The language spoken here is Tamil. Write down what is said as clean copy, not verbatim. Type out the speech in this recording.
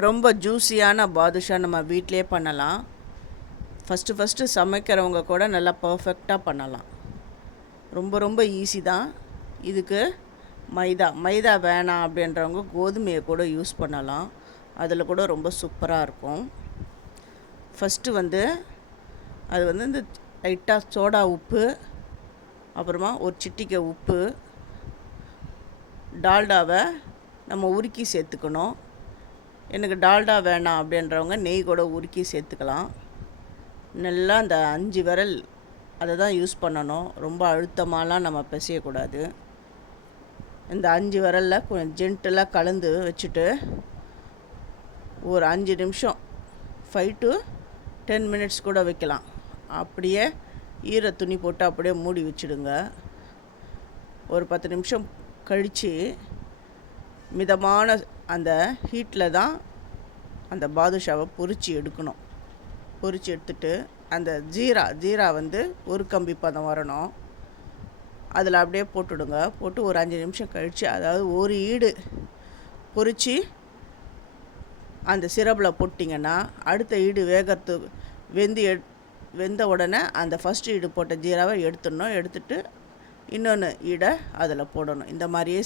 ரொம்ப ஜூஸியான பாதுஷா நம்ம வீட்டிலே பண்ணலாம். ஃபஸ்ட்டு சமைக்கிறவங்க கூட நல்லா பர்ஃபெக்டாக பண்ணலாம். ரொம்ப ரொம்ப ஈஸி தான். இதுக்கு மைதா வேணாம் அப்படின்றவங்க கோதுமையை கூட யூஸ் பண்ணலாம். அதில் கூட ரொம்ப சூப்பராக இருக்கும். ஃபஸ்ட்டு அது இந்த லைட்டாக சோடா உப்பு, அப்புறமா ஒரு சிட்டிகை உப்பு, டால்டாவை நம்ம உருக்கி சேர்த்துக்கணும். எனக்கு டால்டா வேணாம் அப்படின்றவங்க நெய் கூட உருக்கி சேர்த்துக்கலாம். நல்லா அந்த 5 விரல் அதை தான் யூஸ் பண்ணணும். ரொம்ப அழுத்தமாலாம் நம்ம பிசையக்கூடாது. இந்த 5 விரலில் கொஞ்சம் ஜென்டலாக கலந்து வச்சுட்டு ஒரு 5 நிமிஷம் 5 to 10 மினிட்ஸ் கூட வைக்கலாம். அப்படியே ஈர துணி போட்டு அப்படியே மூடி வச்சுடுங்க. ஒரு 10 நிமிஷம் கழித்து மிதமான அந்த ஹீட்டில் தான் அந்த பாதுஷாவை பொரித்து எடுக்கணும். பொரித்து எடுத்துட்டு அந்த ஜீரா ஒரு கம்பி பதம் வரணும். அதில் அப்படியே போட்டுடுங்க. போட்டு ஒரு 5 நிமிஷம் கழித்து, அதாவது ஒரு ஈடு பொரித்து அந்த சிரப்பில் போட்டிங்கன்னா அடுத்த ஈடு வெந்த உடனே அந்த ஃபஸ்ட்டு ஈடு போட்ட ஜீராவை எடுத்துடணும். எடுத்துட்டு இன்னொன்று ஈடை அதில் போடணும். இந்த மாதிரியே